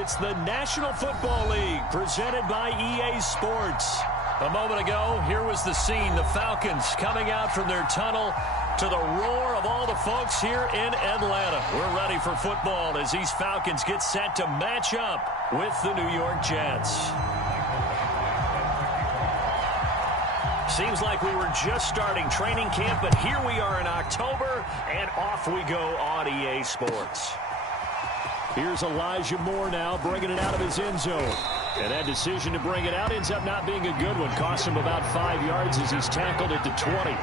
It's the National Football League presented by EA Sports. A moment ago, here was the scene. The Falcons coming out from their tunnel to the roar of all the folks here in Atlanta. We're ready for football as these Falcons get set to match up with the New York Jets. Seems like we were just starting training camp, but here we are in October, and off we go on EA Sports. Here's Elijah Moore now bringing it out of his end zone. And that decision to bring it out ends up not being a good one. Cost him about 5 yards as he's tackled at the 20.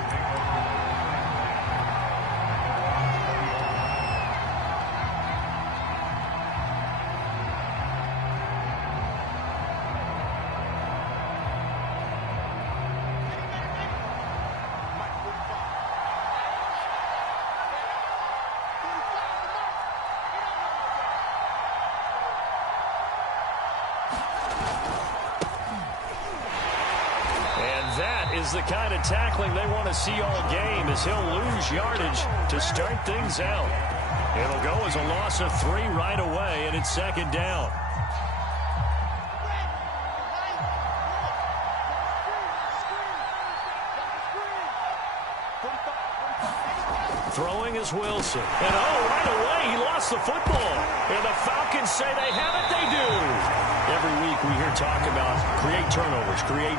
Is the kind of tackling they want to see all game as he'll lose yardage to start things out. It'll go as a loss of 3 right away, and it's second down. Throwing is Wilson. And right away he lost the football. And the Falcons say they have it, they do. Every week we hear talk about create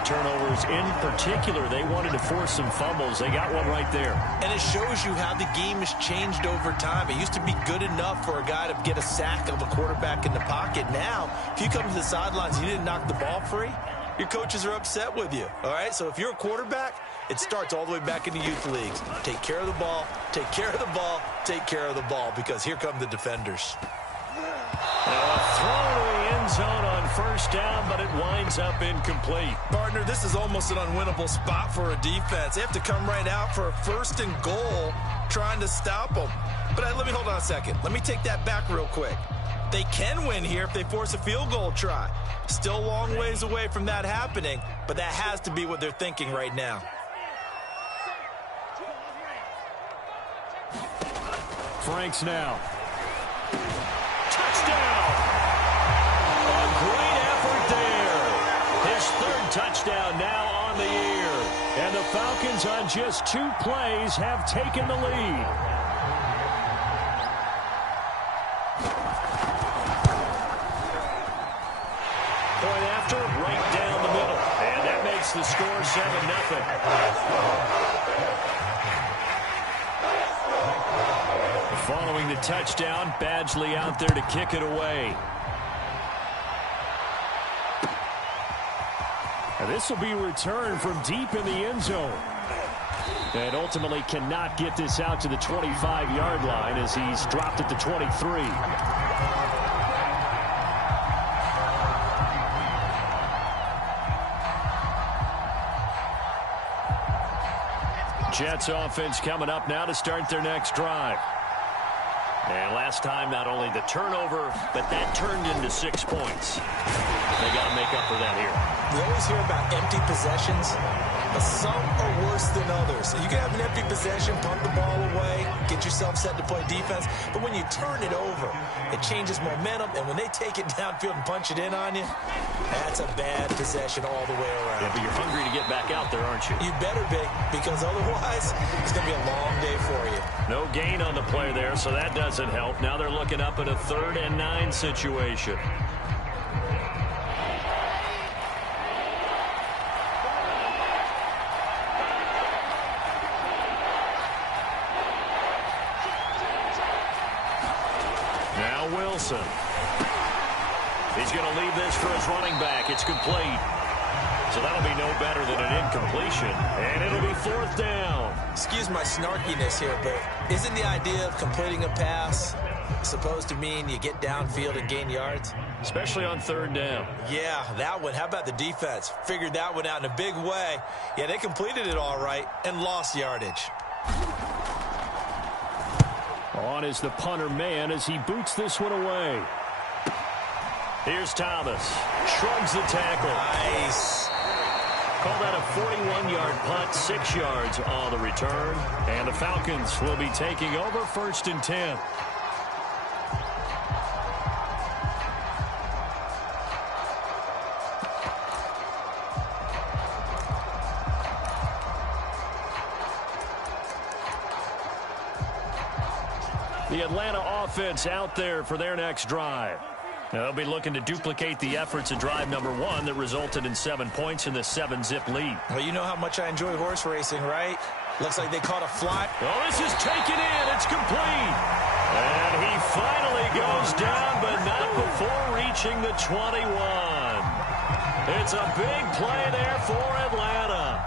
turnovers. In particular, they wanted to force some fumbles. They got one right there. And it shows you how the game has changed over time. It used to be good enough for a guy to get a sack of a quarterback in the pocket. Now, if you come to the sidelines and you didn't knock the ball free, your coaches are upset with you. All right, so if you're a quarterback, it starts all the way back in the youth leagues. Take care of the ball, take care of the ball, take care of the ball, because here come the defenders. Now a throw to the end zone on first down, but it winds up incomplete. Partner, this is almost an unwinnable spot for a defense. They have to come right out for a 1st and goal trying to stop them. But let me hold on a second. Let me take that back real quick. They can win here if they force a field goal try. Still a long ways away from that happening, but that has to be what they're thinking right now. Franks now. Touchdown! A great effort there. His 3rd touchdown now on the year. And the Falcons on just 2 plays have taken the lead. Point after, right down the middle. And that makes the score 7-0. Following the touchdown, Badgley out there to kick it away. And this will be returned from deep in the end zone. And ultimately cannot get this out to the 25-yard line as he's dropped at the 23. Jets offense coming up now to start their next drive. And last time, not only the turnover, but that turned into 6 points. They got to make up for that here. We always hear about empty possessions, but some are worse than others. You can have an empty possession, punt the ball away, get yourself set to play defense, but when you turn it over, it changes momentum, and when they take it downfield and punch it in on you, that's a bad possession all the way around. Yeah, but you're hungry to get back out there, aren't you? You better be, because otherwise, it's going to be a long day for you. No gain on the play there, so that doesn't help. Now they're looking up at a 3rd and 9 situation. Now Wilson. He's going to leave this for his running back. It's complete. So that'll be no better than an incompletion. And it'll be 4th down. Excuse my snarkiness here, but isn't the idea of completing a pass supposed to mean you get downfield and gain yards? Especially on 3rd down. Yeah, that one. How about the defense? Figured that one out in a big way. Yeah, they completed it all right and lost yardage. On is the punter man as he boots this one away. Here's Thomas. Shrugs the tackle. Nice. Call that a 41-yard punt, 6 yards on the return. And the Falcons will be taking over 1st and 10. The Atlanta offense out there for their next drive. They'll be looking to duplicate the efforts of drive number 1 that resulted in 7 points in the 7-zip lead. Well, you know how much I enjoy horse racing, right? Looks like they caught a fly. Oh, this is taken in. It's complete. And he finally goes down, but not before reaching the 21. It's a big play there for Atlanta.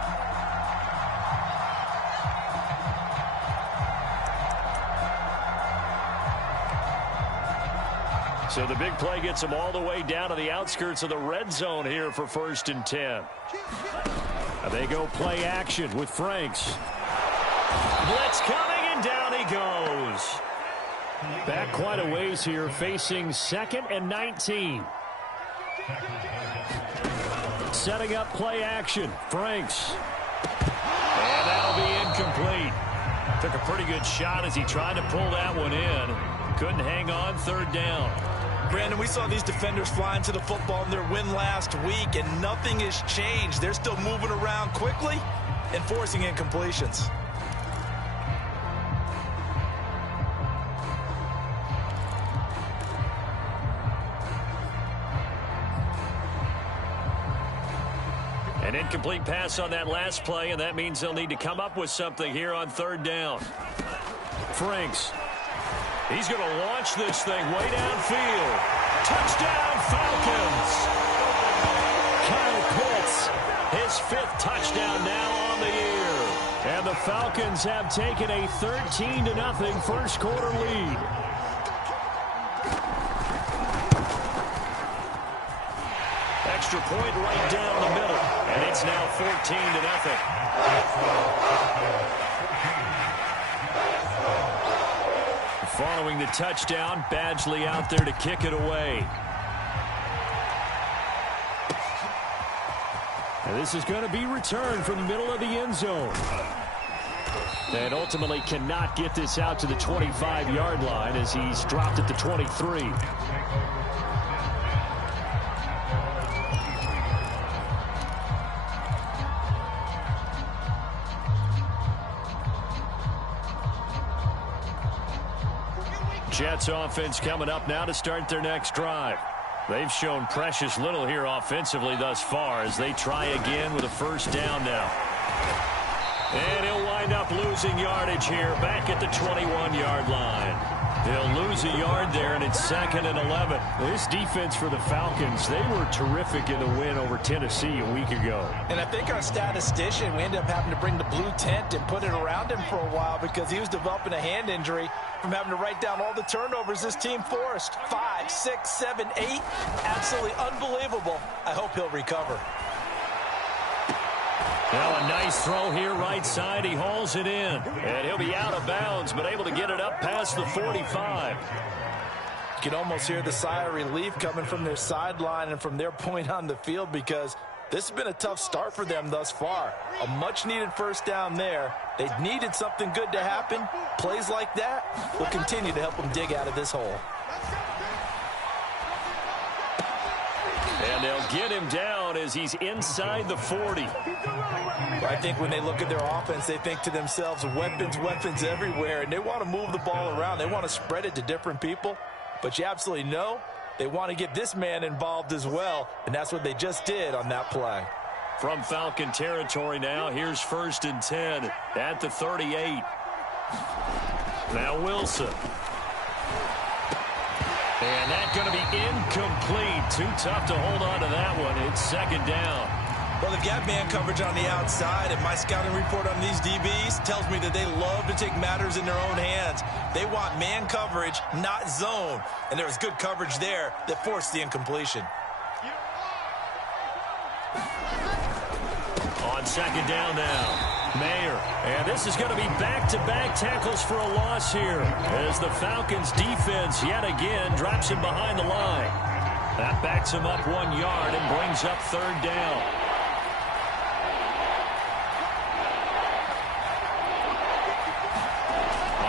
So the big play gets them all the way down to the outskirts of the red zone here for 1st and 10. They go play action with Franks. Blitz coming, and down he goes. Back quite a ways here, facing 2nd and 19. Setting up play action. Franks. And that'll be incomplete. Took a pretty good shot as he tried to pull that one in. Couldn't hang on, 3rd down. Brandon, we saw these defenders fly into the football in their win last week, and nothing has changed. They're still moving around quickly and forcing incompletions. An incomplete pass on that last play, and that means they'll need to come up with something here on 3rd down. Franks. He's going to launch this thing way downfield. Touchdown, Falcons. Kyle Pitts, his 5th touchdown now on the year. And the Falcons have taken a 13-0 first quarter lead. Extra point right down the middle. And it's now 14-0. Following the touchdown, Badgley out there to kick it away. And this is going to be returned from the middle of the end zone. And ultimately cannot get this out to the 25-yard line as he's dropped at the 23. Jets offense coming up now to start their next drive. They've shown precious little here offensively thus far as they try again with a 1st down now. And he'll wind up losing yardage here back at the 21-yard line. He'll lose a yard there, and it's 2nd and 11. This defense for the Falcons, they were terrific in the win over Tennessee a week ago. And I think our statistician, we ended up having to bring the blue tent and put it around him for a while because he was developing a hand injury from having to write down all the turnovers this team forced. 5, 6, 7, 8. Absolutely unbelievable. I hope he'll recover. Now a nice throw here right side. He hauls it in. And he'll be out of bounds, but able to get it up past the 45. You can almost hear the sigh of relief coming from their sideline and from their point on the field because this has been a tough start for them thus far. A much-needed 1st down there. They needed something good to happen. Plays like that will continue to help them dig out of this hole. And they'll get him down as he's inside the 40. I think when they look at their offense, they think to themselves, weapons, weapons everywhere, and they want to move the ball around. They want to spread it to different people. But you absolutely know they want to get this man involved as well, and that's what they just did on that play. From Falcon territory now, here's 1st and 10 at the 38. Now Wilson. And that's going to be incomplete. Too tough to hold on to that one. It's 2nd down. Well, they've got man coverage on the outside, and my scouting report on these DBs tells me that they love to take matters in their own hands. They want man coverage, not zone. And there was good coverage there that forced the incompletion. On 2nd down now. Mayer, and this is going to be back-to-back tackles for a loss here as the Falcons defense yet again drops him behind the line. That backs him up 1 yard and brings up 3rd down.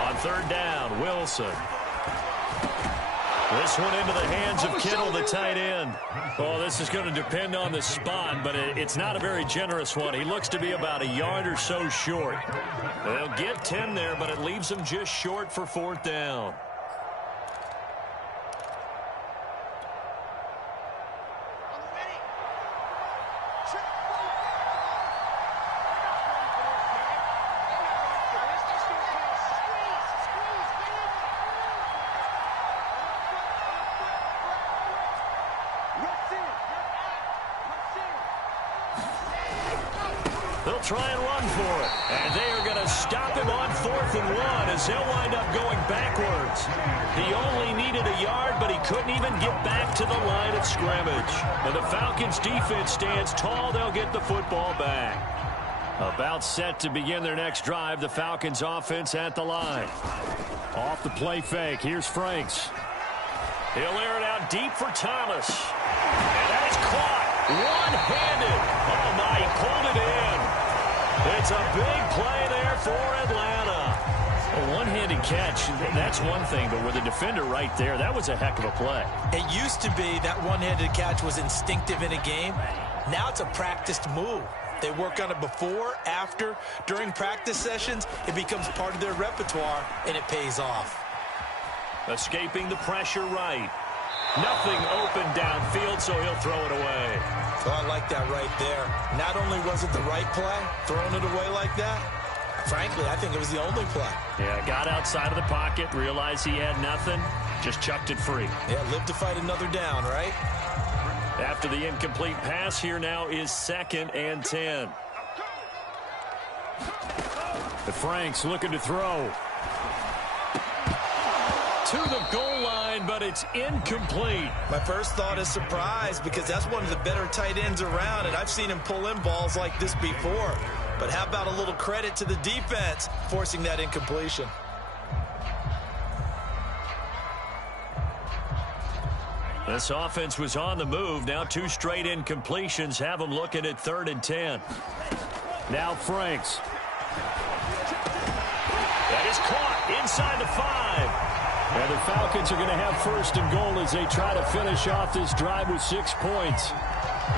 On 3rd down, Wilson. This one into the hands of Kittle, the tight end. Oh, this is going to depend on the spot, but it's not a very generous one. He looks to be about a yard or so short. They'll get 10 there, but it leaves him just short for 4th down. They'll try and run for it. And they are going to stop him on 4th and 1 as he'll wind up going backwards. He only needed a yard, but he couldn't even get back to the line of scrimmage. And the Falcons defense stands tall. They'll get the football back. About set to begin their next drive. The Falcons offense at the line. Off the play fake. Here's Franks. He'll air it out deep for Thomas. And that is caught. One-handed. Oh, my, he pulled it in. It's a big play there for Atlanta. A one-handed catch, that's one thing, but with a defender right there, that was a heck of a play. It used to be that one-handed catch was instinctive in a game. Now it's a practiced move. They work on it before, after, during practice sessions. It becomes part of their repertoire, and it pays off. Escaping the pressure right. Nothing open downfield, so he'll throw it away. Oh, I like that right there. Not only was it the right play, throwing it away like that, frankly, I think it was the only play. Yeah, got outside of the pocket, realized he had nothing, just chucked it free. Yeah, live to fight another down, right? After the incomplete pass, here now is 2nd and 10. The Franks looking to throw. To the goal line, but it's incomplete. My first thought is surprise because that's one of the better tight ends around, and I've seen him pull in balls like this before. But how about a little credit to the defense forcing that incompletion? This offense was on the move. Now 2 straight incompletions have them looking at 3rd and 10. Now Franks. That is caught inside the 5. And the Falcons are going to have 1st and goal as they try to finish off this drive with 6 points.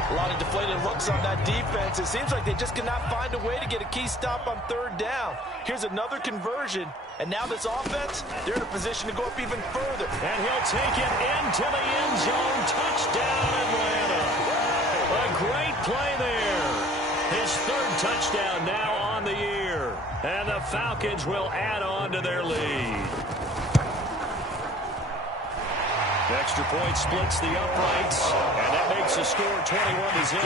A lot of deflated looks on that defense. It seems like they just cannot find a way to get a key stop on 3rd down. Here's another conversion. And now this offense, they're in a position to go up even further. And he'll take it into the end zone. Touchdown, Atlanta. A great play there. His 3rd touchdown now on the year. And the Falcons will add on to their lead. Extra point splits the uprights, and that makes the score 21-0.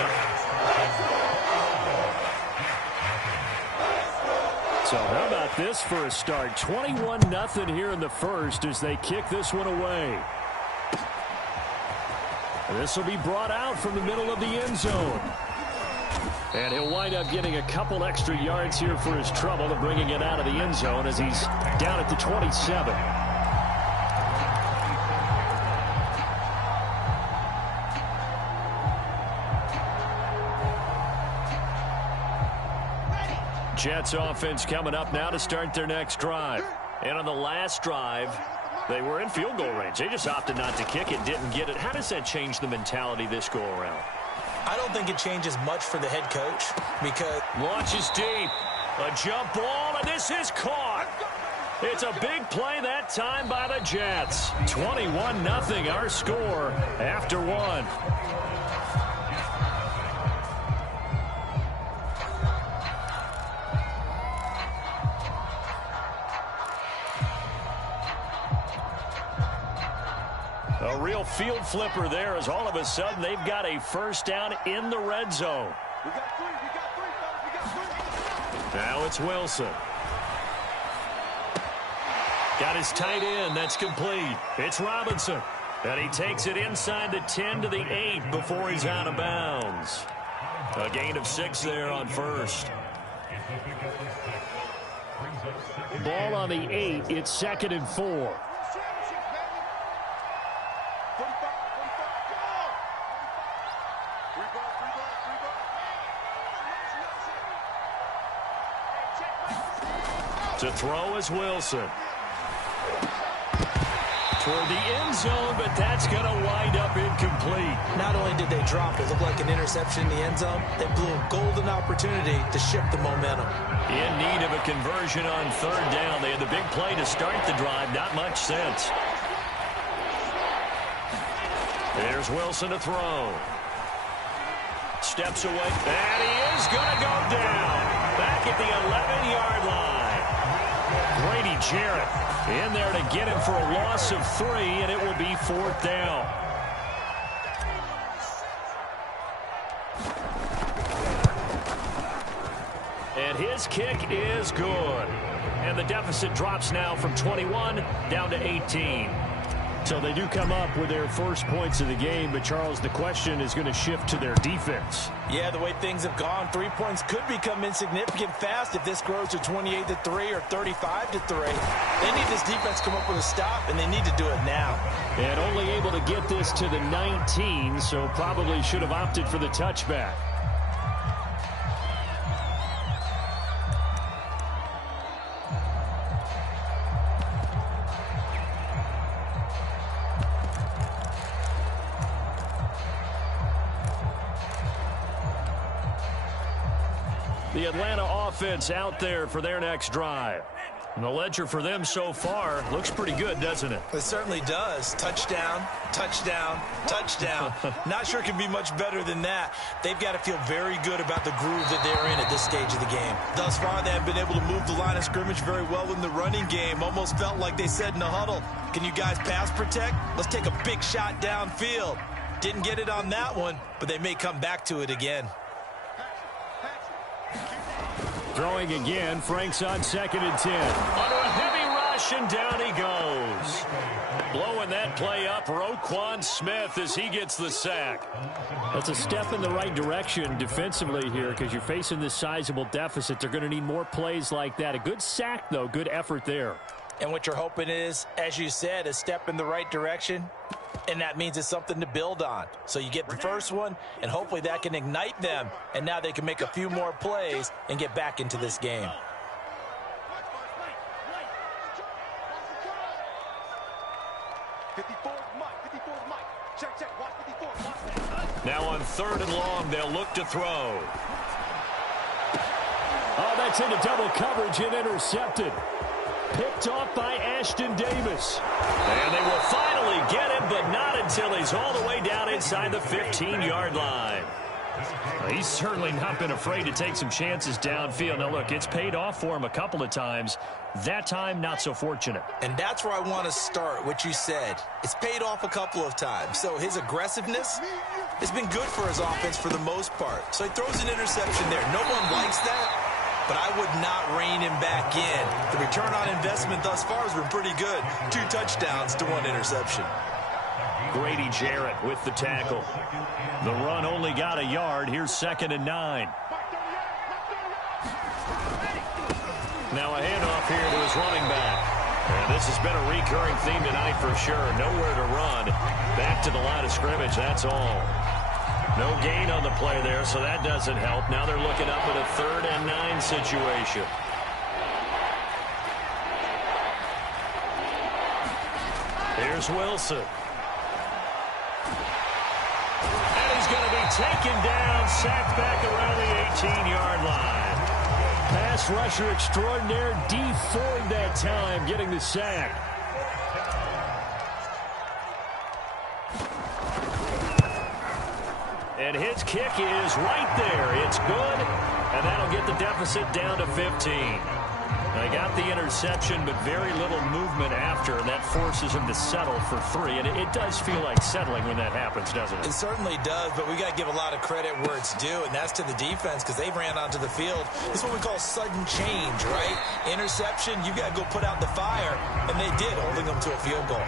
So how about this for a start? 21-0 here in the first as they kick this one away. This will be brought out from the middle of the end zone. And he'll wind up getting a couple extra yards here for his trouble of bringing it out of the end zone as he's down at the 27. Jets offense coming up now to start their next drive. And on the last drive, they were in field goal range. They just opted not to kick it, didn't get it. How does that change the mentality this go around? I don't think it changes much for the head coach because... Launches deep. A jump ball, and this is caught. It's a big play that time by the Jets. 21-0 our score after 1. A real field flipper there as all of a sudden they've got a 1st down in the red zone. Now it's Wilson. Got his tight end. That's complete. It's Robinson. And he takes it inside the 10 to the 8 before he's out of bounds. A gain of 6 there on 1st. Ball on the 8. It's 2nd and 4. To throw is Wilson. Toward the end zone, but that's going to wind up incomplete. Not only did they drop it, looked like an interception in the end zone, they blew a golden opportunity to shift the momentum. In need of a conversion on 3rd down. They had the big play to start the drive. Not much sense. There's Wilson to throw. Steps away. And he is going to go down. Back at the 11-yard line. Grady Jarrett in there to get him for a loss of 3, and it will be 4th down. And his kick is good. And the deficit drops now from 21 down to 18. So they do come up with their first points of the game, but Charles, the question is going to shift to their defense. Yeah, the way things have gone, 3 points could become insignificant fast if this grows to 28-3 or 35-3. They need this defense to come up with a stop, and they need to do it now. And only able to get this to the 19, so probably should have opted for the touchback. The Atlanta offense out there for their next drive. And the ledger for them so far looks pretty good, doesn't it? It certainly does. Touchdown, touchdown, touchdown. Not sure it can be much better than that. They've got to feel very good about the groove that they're in at this stage of the game. Thus far, they have been able to move the line of scrimmage very well in the running game. Almost felt like they said in the huddle, can you guys pass protect? Let's take a big shot downfield. Didn't get it on that one, but they may come back to it again. Throwing again, Frank's on 2nd and 10. Under a heavy rush, and down he goes. Blowing that play up, Roquan Smith as he gets the sack. That's a step in the right direction defensively here because you're facing this sizable deficit. They're going to need more plays like that. A good sack, though. Good effort there. And what you're hoping is, as you said, a step in the right direction. And that means it's something to build on. So you get the first one, and hopefully that can ignite them. And now they can make a few more plays and get back into this game. Now on 3rd and long, they'll look to throw. Oh, that's into double coverage and intercepted. Picked off by Ashton Davis. And they will finally get him, but not until he's all the way down inside the 15-yard line. He's certainly not been afraid to take some chances downfield. Now, look, it's paid off for him a couple of times. That time, not so fortunate. And that's where I want to start, what you said. It's paid off a couple of times. So his aggressiveness has been good for his offense for the most part. So he throws an interception there. No one likes that. But I would not rein him back in. The return on investment thus far has been pretty good. 2 touchdowns to 1 interception. Grady Jarrett with the tackle. The run only got a yard. Here's 2nd and 9. Now a handoff here to his running back. And this has been a recurring theme tonight for sure. Nowhere to run. Back to the line of scrimmage, that's all. No gain on the play there, so that doesn't help. Now they're looking up at a 3rd and 9 situation. Here's Wilson. And he's going to be taken down, sacked back around the 18-yard line. Pass rusher extraordinaire, D Ford that time, getting the sack. And his kick is right there. It's good, and that'll get the deficit down to 15. They got the interception, but very little movement after, and that forces him to settle for 3. And it does feel like settling when that happens, doesn't it? It certainly does, but we got to give a lot of credit where it's due, and that's to the defense because they ran onto the field. This is what we call sudden change, right? Interception, you got to go put out the fire, and they did, holding them to a field goal.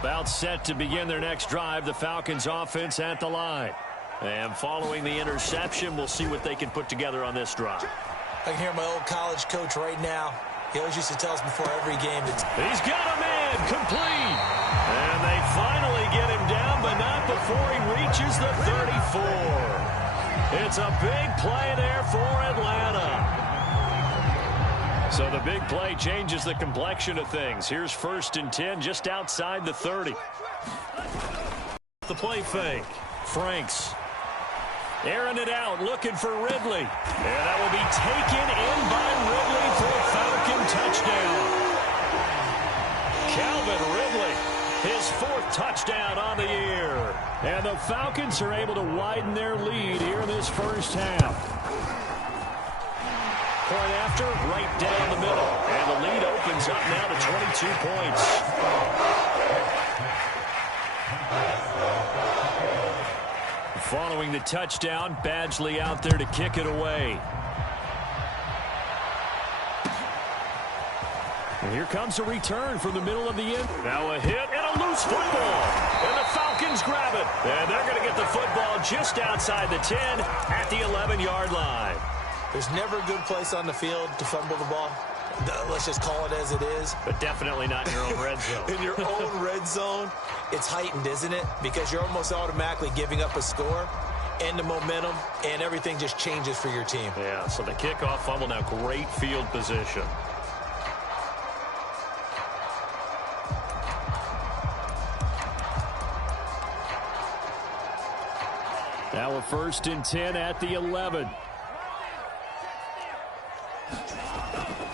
About set to begin their next drive, the Falcons offense at the line. And following the interception, we'll see what they can put together on this drive. I can hear my old college coach right now. He always used to tell us before every game. He's got him in, complete. And they finally get him down, but not before he reaches the 34. It's a big play there for Atlanta. So the big play changes the complexion of things. Here's 1st and 10 just outside the 30. The play fake. Franks airing it out, looking for Ridley. And that will be taken in by Ridley for a Falcon touchdown. Calvin Ridley, his 4th touchdown on the year. And the Falcons are able to widen their lead here in this first half. point after, right down the middle. And the lead opens up now to 22 points. Following the touchdown, Badgley out there to kick it away. And here comes a return from the middle of the end. Now a hit and a loose football. And the Falcons grab it. And they're going to get the football just outside the 10 at the 11-yard line. There's never a good place on the field to fumble the ball. Let's just call it as it is. But definitely not in your own red zone. In your own red zone, it's heightened, isn't it? Because you're almost automatically giving up a score and the momentum, and everything just changes for your team. Yeah, so the kickoff fumble, now great field position. Now a 1st and 10 at the 11.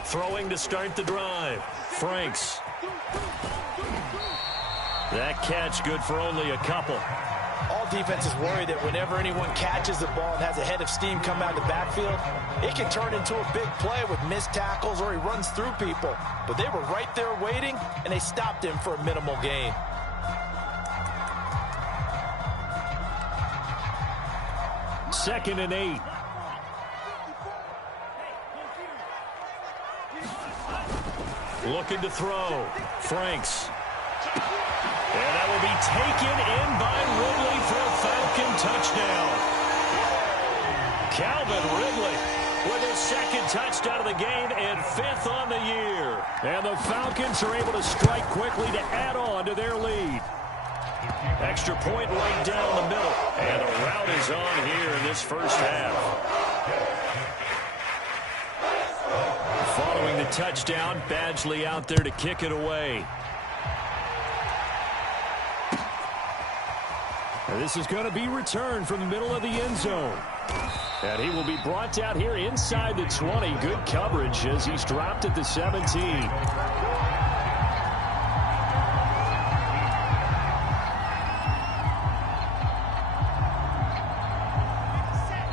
Throwing to start the drive. Franks. That catch good for only a couple. All defenses worry that whenever anyone catches the ball and has a head of steam come out of the backfield, it can turn into a big play with missed tackles or he runs through people. But they were right there waiting, and they stopped him for a minimal gain. Second and 8. Looking to throw. Franks. And that will be taken in by Ridley for a Falcon touchdown. Calvin Ridley with his 2nd touchdown of the game and 5th on the year. And the Falcons are able to strike quickly to add on to their lead. Extra point right down the middle. And the route is on here in this first half. Following the touchdown, Badgley out there to kick it away. And this is going to be returned from the middle of the end zone. And he will be brought down here inside the 20. Good coverage as he's dropped at the 17.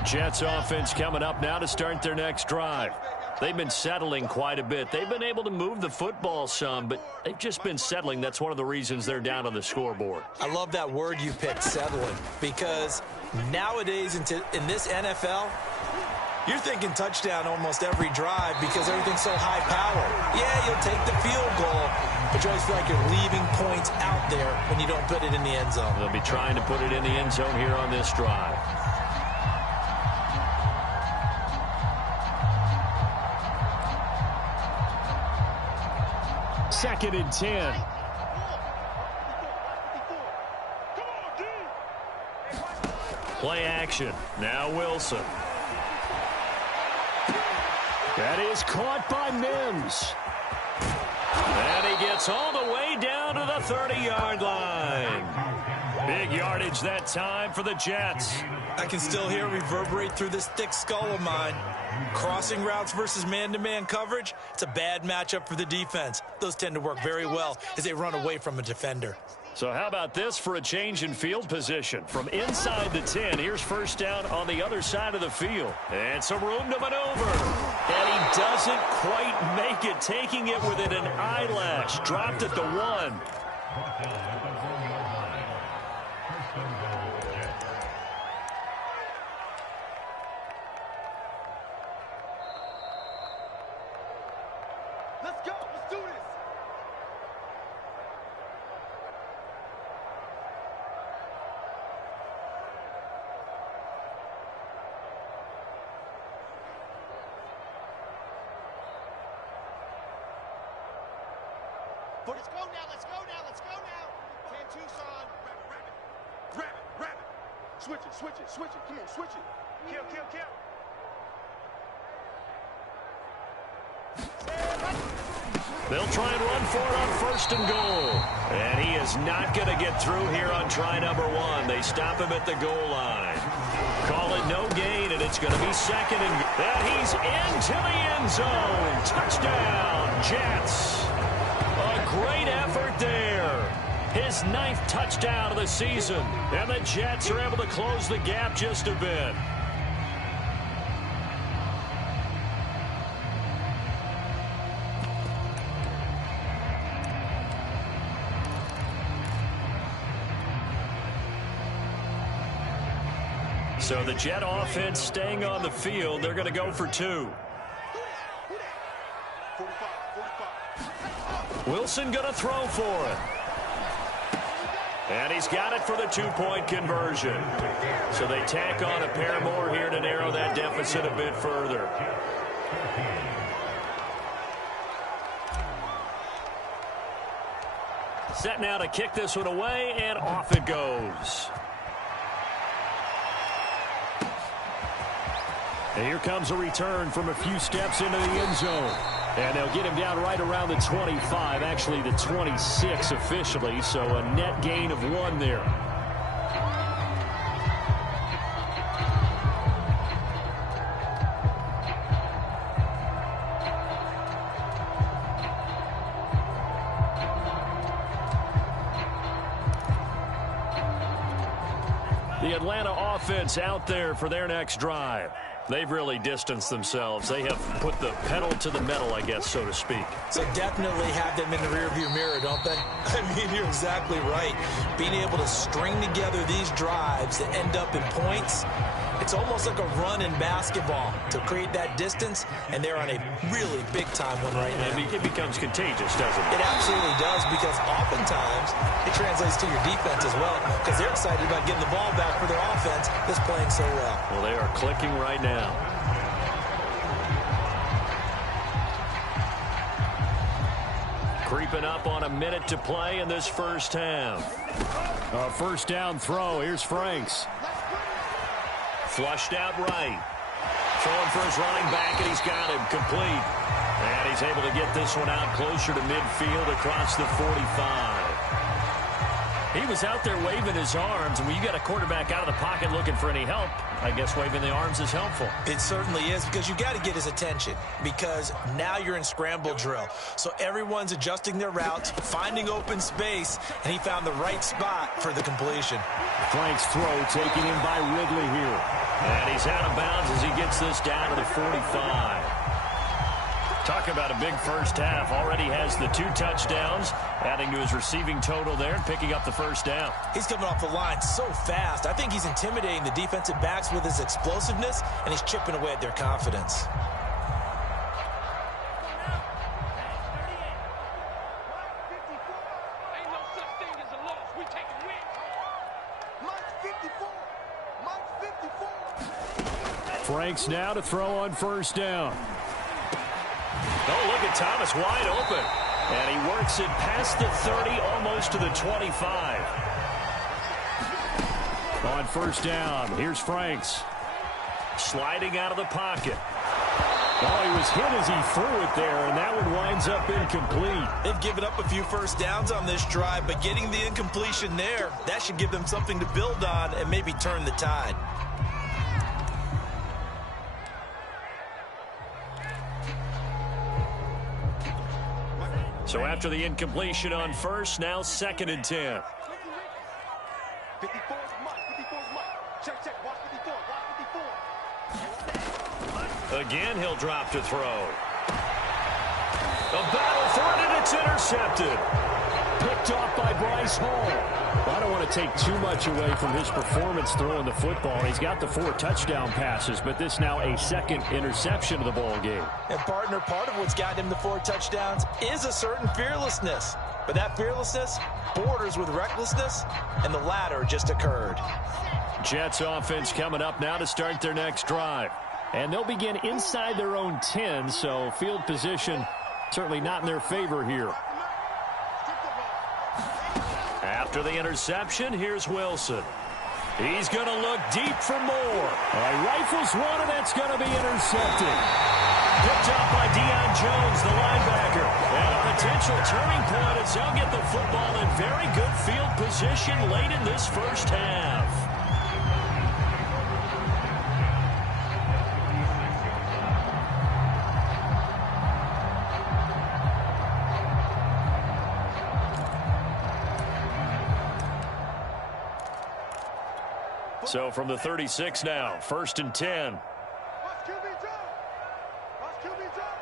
Jets offense coming up now to start their next drive. They've been settling quite a bit. They've been able to move the football some, but they've just been settling. That's one of the reasons they're down on the scoreboard. I love that word you picked, settling, because nowadays in this NFL, you're thinking touchdown almost every drive because everything's so high power. Yeah, you'll take the field goal, but you always feel like you're leaving points out there when you don't put it in the end zone. They'll be trying to put it in the end zone here on this drive. Second and 10. Play action. Now Wilson. That is caught by Mims. And he gets all the way down to the 30-yard line. Big yardage that time for the Jets. I can still hear it reverberate through this thick skull of mine. Crossing routes versus man-to-man coverage, it's a bad matchup for the defense. Those tend to work very well as they run away from a defender. So how about this for a change in field position? From inside the 10, here's first down on the other side of the field. And some room to maneuver. And he doesn't quite make it, taking it within an eyelash. Dropped at the 1. Let's go. Let's do this. But let's go now. Let's go now. Let's go now. 10 Tucson. Grab it. Switch it. Come on, switch it. Kill. They'll try and run for it on first and goal. And he is not going to get through here on try number 1. They stop him at the goal line. Call it no gain, and it's going to be second and he's into the end zone. Touchdown, Jets. A great effort there. His 9th touchdown of the season. And the Jets are able to close the gap just a bit. So the Jet offense staying on the field. They're going to go for 2. Wilson going to throw for it. And he's got it for the 2-point conversion. So they tack on a pair more here to narrow that deficit a bit further. Set now to kick this one away, and off it goes. And here comes a return from a few steps into the end zone. And they'll get him down right around the 25, actually the 26 officially, so a net gain of 1 there. The Atlanta offense out there for their next drive. They've really distanced themselves. They have put the pedal to the metal, I guess, so to speak. So definitely have them in the rearview mirror, don't they? I mean, you're exactly right. Being able to string together these drives that end up in points, it's almost like a run in basketball to create that distance, and they're on a really big-time one right now. It becomes contagious, doesn't it? It absolutely does, because oftentimes it translates to your defense as well, because they're excited about getting the ball back for their offense that's playing so well. Well, they are clicking right now. Creeping up on a minute to play in this first half. A first down throw. Here's Franks. Flushed out right. Throwing for his running back, and he's got him complete. And he's able to get this one out closer to midfield across the 45. He was out there waving his arms, and when you got a quarterback out of the pocket looking for any help, I guess waving the arms is helpful. It certainly is, because you got to get his attention, because now you're in scramble drill. So everyone's adjusting their routes, finding open space, and he found the right spot for the completion. Frank's throw taken in by Ridley here. And he's out of bounds as he gets this down to the 45. Talk about a big first half. Already has the 2 touchdowns, adding to his receiving total there and picking up the first down. He's coming off the line so fast. I think he's intimidating the defensive backs with his explosiveness, and he's chipping away at their confidence. Franks now to throw on first down. Oh, look at Thomas wide open. And he works it past the 30, almost to the 25. On first down, here's Franks. Sliding out of the pocket. Oh, he was hit as he threw it there, and that one winds up incomplete. They've given up a few first downs on this drive, but getting the incompletion there, that should give them something to build on and maybe turn the tide. So after the incompletion on first, now 2nd and 10. 54 is Mike. 54 is Mike. Check, check. Watch 54. Watch 54. Again, he'll drop to throw. A battle for it, and it's intercepted. Picked off by Bryce Hall. I don't want to take too much away from his performance throwing the football. He's got the 4 touchdown passes, but this now a 2nd interception of the ball game. And partner, part of what's gotten him the 4 touchdowns is a certain fearlessness. But that fearlessness borders with recklessness, and the latter just occurred. Jets offense coming up now to start their next drive. And they'll begin inside their own 10, so field position certainly not in their favor here. After the interception, here's Wilson. He's going to look deep for more. Rifles one, and that's going to be intercepted. Picked up by Deion Jones, the linebacker. And a potential turning point as they'll get the football in very good field position late in this first half. So from the 36 now, 1st and 10. Watch QB drop. Watch QB drop.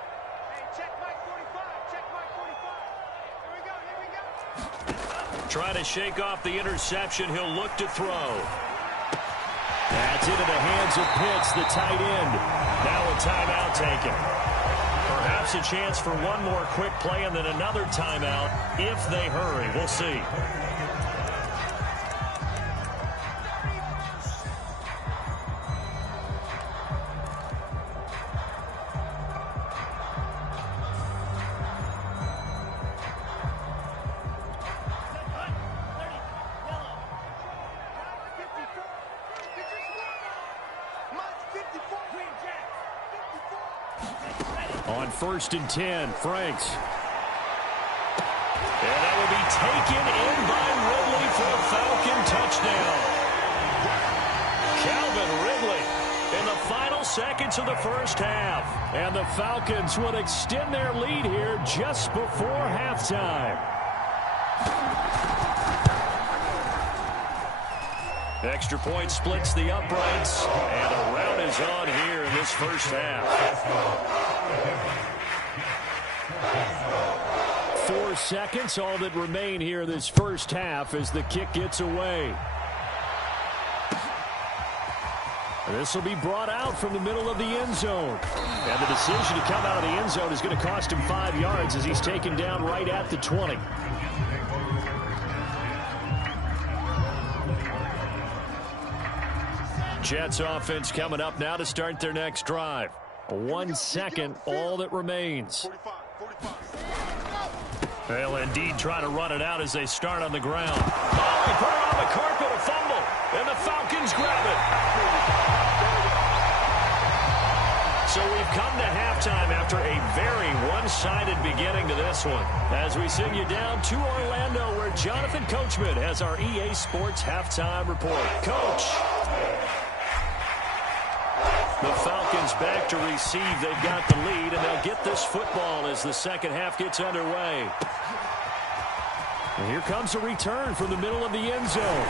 Hey, check Mike 45. Check Mike 45. Here we go. Trying to shake off the interception. He'll look to throw. That's into the hands of Pitts, the tight end. Now a timeout taken. Perhaps a chance for one more quick play and then another timeout if they hurry. We'll see. On 1st and 10, Franks. And that will be taken in by Ridley for a Falcon touchdown. Calvin Ridley in the final seconds of the first half. And the Falcons would extend their lead here just before halftime. Extra point splits the uprights, and a rout is on here in this first half. 4 seconds, all that remain here this first half as the kick gets away. This will be brought out from the middle of the end zone. And the decision to come out of the end zone is going to cost him 5 yards as he's taken down right at the 20. Jets offense coming up now to start their next drive. 1 second, all that remains. They'll indeed try to run it out as they start on the ground. Oh, he put it on the carpet, a fumble, and the Falcons grab it. So we've come to halftime after a very one-sided beginning to this one. As we send you down to Orlando, where Jonathan Coachman has our EA Sports halftime report. Coach. The Falcons back to receive. They've got the lead, and they'll get this football as the second half gets underway. And here comes a return from the middle of the end zone.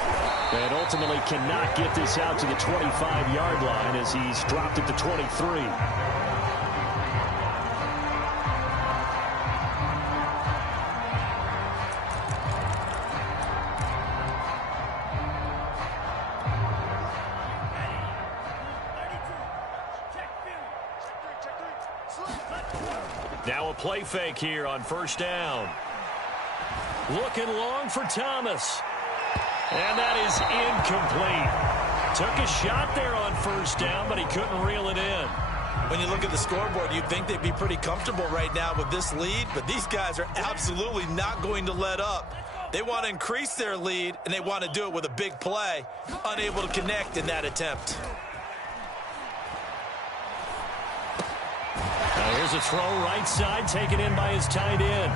And ultimately cannot get this out to the 25-yard line as he's dropped at the 23. Now a play fake here on first down. Looking long for Thomas. And that is incomplete. Took a shot there on first down, but he couldn't reel it in. When you look at the scoreboard, you'd think they'd be pretty comfortable right now with this lead, but these guys are absolutely not going to let up. They want to increase their lead, and they want to do it with a big play. Unable to connect in that attempt. Now here's a throw right side, taken in by his tight end.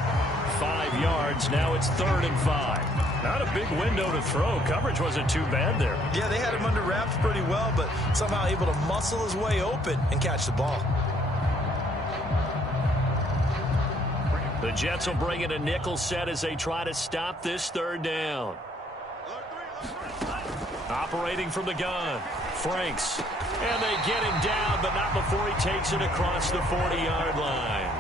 5 yards, now it's 3rd and 5. Not a big window to throw. Coverage wasn't too bad there. Yeah, they had him under wraps pretty well, but somehow able to muscle his way open and catch the ball. The Jets will bring in a nickel set as they try to stop this 3rd down. Operating from the gun, Franks. And they get him down, but not before he takes it across the 40-yard line.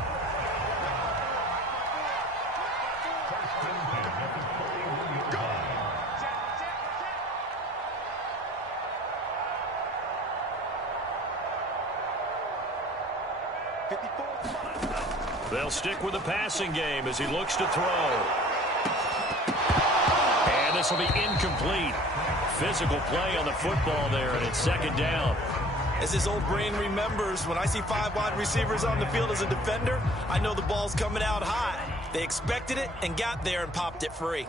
They'll stick with the passing game as he looks to throw. And this will be incomplete. Physical play on the football there, and it's 2nd down. As his old brain remembers, when I see 5 wide receivers on the field as a defender, I know the ball's coming out hot. They expected it and got there and popped it free.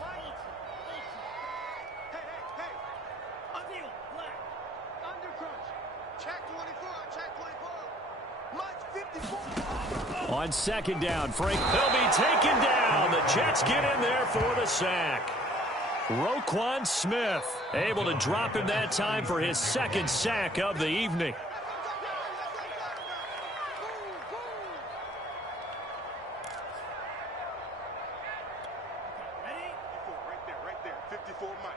On 2nd down, Frank, they'll be taken down. The Jets get in there for the sack. Roquan Smith able to drop him that time for his 2nd sack of the evening. Right there. 54 Mike.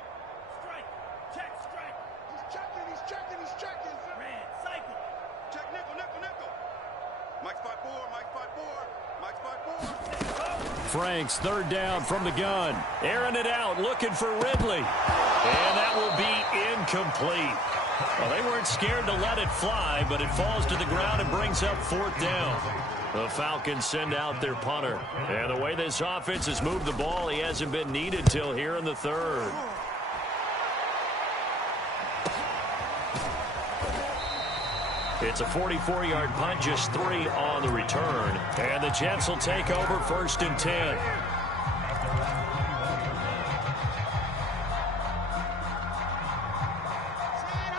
Strike. Check, strike. He's checking. Red, cycle. Check, nickel. Mike's 5-4. Franks, 3rd down from the gun. Airing it out, looking for Ridley. And that will be incomplete. Well, they weren't scared to let it fly, but it falls to the ground and brings up 4th down. The Falcons send out their punter. And the way this offense has moved the ball, he hasn't been needed till here in the 3rd. It's a 44-yard punt, just 3 on the return. And the Jets will take over 1st and 10.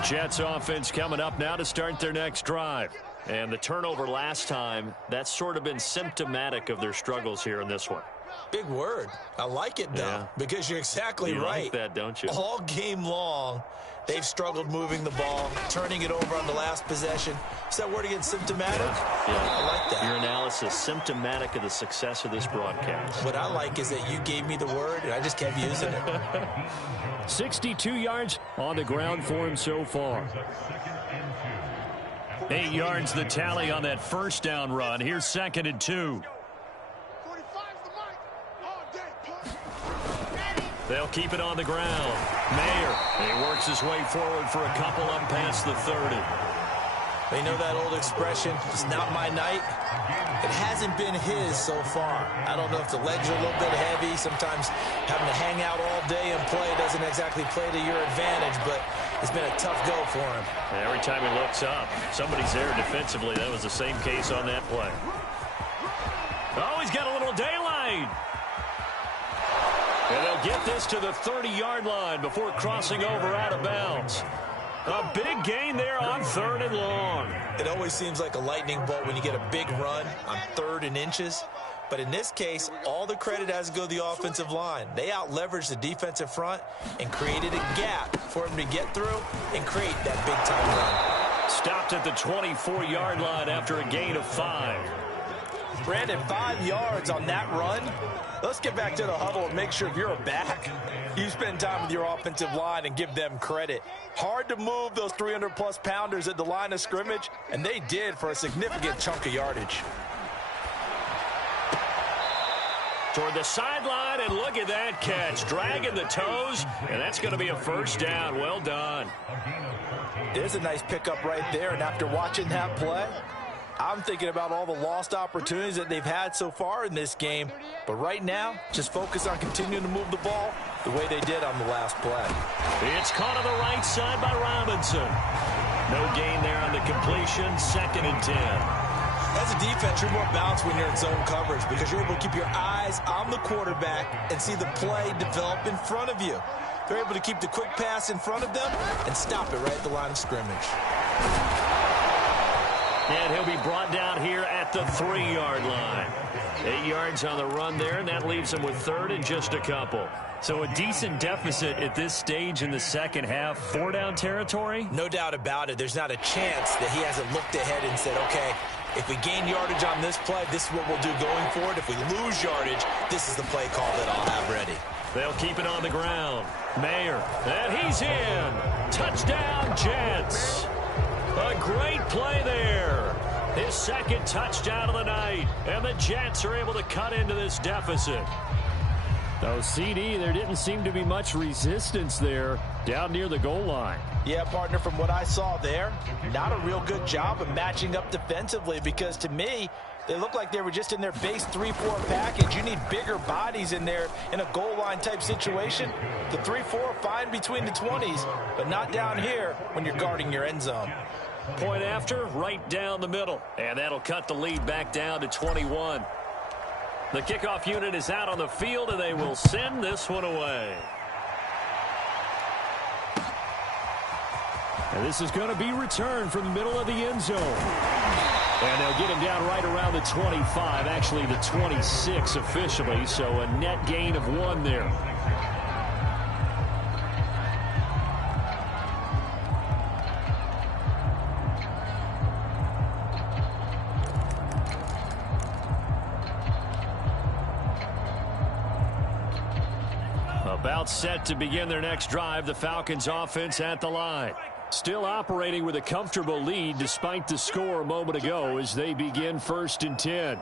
Jets offense coming up now to start their next drive. And the turnover last time, that's sort of been symptomatic of their struggles here in this one. Big word. I like it, though, because you're exactly right. You like that, don't you? All game long, they've struggled moving the ball, turning it over on the last possession. Is that word again, symptomatic? Yeah. I like that. Your analysis, symptomatic of the success of this broadcast. What I like is that you gave me the word, and I just kept using it. 62 yards on the ground for him so far. 8 yards the tally on that 1st down run. Here's 2nd and 2. They'll keep it on the ground. Mayer, he works his way forward for a couple up past the 30. They know that old expression, it's not my night. It hasn't been his so far. I don't know if the legs are a little bit heavy. Sometimes having to hang out all day and play doesn't exactly play to your advantage, but it's been a tough go for him. And every time he looks up, somebody's there defensively. That was the same case on that play. Oh, he's got a little daylight. And they'll get this to the 30-yard line before crossing over out of bounds. A big gain there on 3rd and long. It always seems like a lightning bolt when you get a big run on 3rd and inches. But in this case, all the credit has to go to the offensive line. They out-leveraged the defensive front and created a gap for him to get through and create that big-time run. Stopped at the 24-yard line after a gain of 5. Brandon, 5 yards on that run. Let's get back to the huddle and make sure if you're a back, you spend time with your offensive line and give them credit. Hard to move those 300-plus pounders at the line of scrimmage, and they did for a significant chunk of yardage. Toward the sideline, and look at that catch. Dragging the toes, and that's going to be a 1st down. Well done. There's a nice pickup right there, and after watching that play, I'm thinking about all the lost opportunities that they've had so far in this game. But right now, just focus on continuing to move the ball the way they did on the last play. It's caught on the right side by Robinson. No gain there on the completion. 2nd and 10. As a defense, you're more balanced when you're in zone coverage because you're able to keep your eyes on the quarterback and see the play develop in front of you. They're able to keep the quick pass in front of them and stop it right at the line of scrimmage. And he'll be brought down here at the 3-yard line. 8 yards on the run there, and that leaves him with 3rd and just a couple. So a decent deficit at this stage in the second half. 4-down territory? No doubt about it. There's not a chance that he hasn't looked ahead and said, okay, if we gain yardage on this play, this is what we'll do going forward. If we lose yardage, this is the play call that I'll have ready. They'll keep it on the ground. Mayer, and he's in. Touchdown, Jets. A great play there. His 2nd touchdown of the night. And the Jets are able to cut into this deficit. Oh, CD, there didn't seem to be much resistance there down near the goal line. Yeah, partner, from what I saw there, not a real good job of matching up defensively because to me, they look like they were just in their base 3-4 package. You need bigger bodies in there in a goal line type situation. The 3-4 fine between the 20s, but not down here when you're guarding your end zone. Point after, right down the middle. And that'll cut the lead back down to 21. The kickoff unit is out on the field, and they will send this one away. And this is going to be returned from the middle of the end zone. And they'll get him down right around the 25, actually the 26 officially, so a net gain of 1 there. About set to begin their next drive, the Falcons offense at the line. Still operating with a comfortable lead despite the score a moment ago as they begin 1st and 10.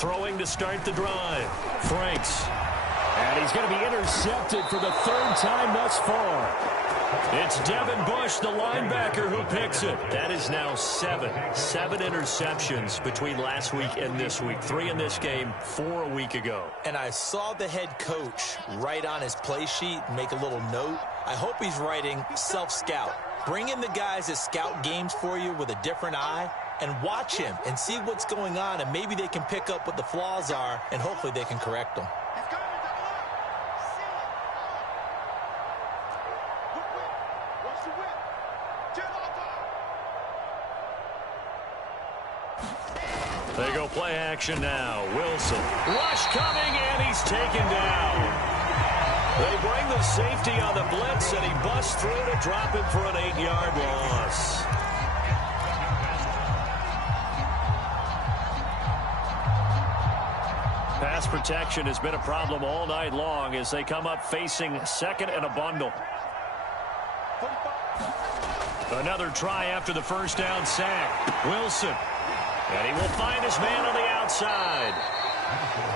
Throwing to start the drive. Franks. And he's going to be intercepted for the third time thus far. It's Devin Bush, the linebacker, who picks it. That is now seven interceptions between last week and this week. 3 in this game, 4 a week ago. And I saw the head coach write on his play sheet and make a little note. I hope he's writing self-scout. Bring in the guys that scout games for you with a different eye and watch him and see what's going on, and maybe they can pick up what the flaws are, and hopefully they can correct them. They go play action now. Wilson. Rush coming, and he's taken down. They bring the safety on the blitz, and he busts through to drop him for an 8-yard loss. Pass protection has been a problem all night long as they come up facing second and a bundle. Another try after the first down sack. Wilson. And he will find his man on the outside.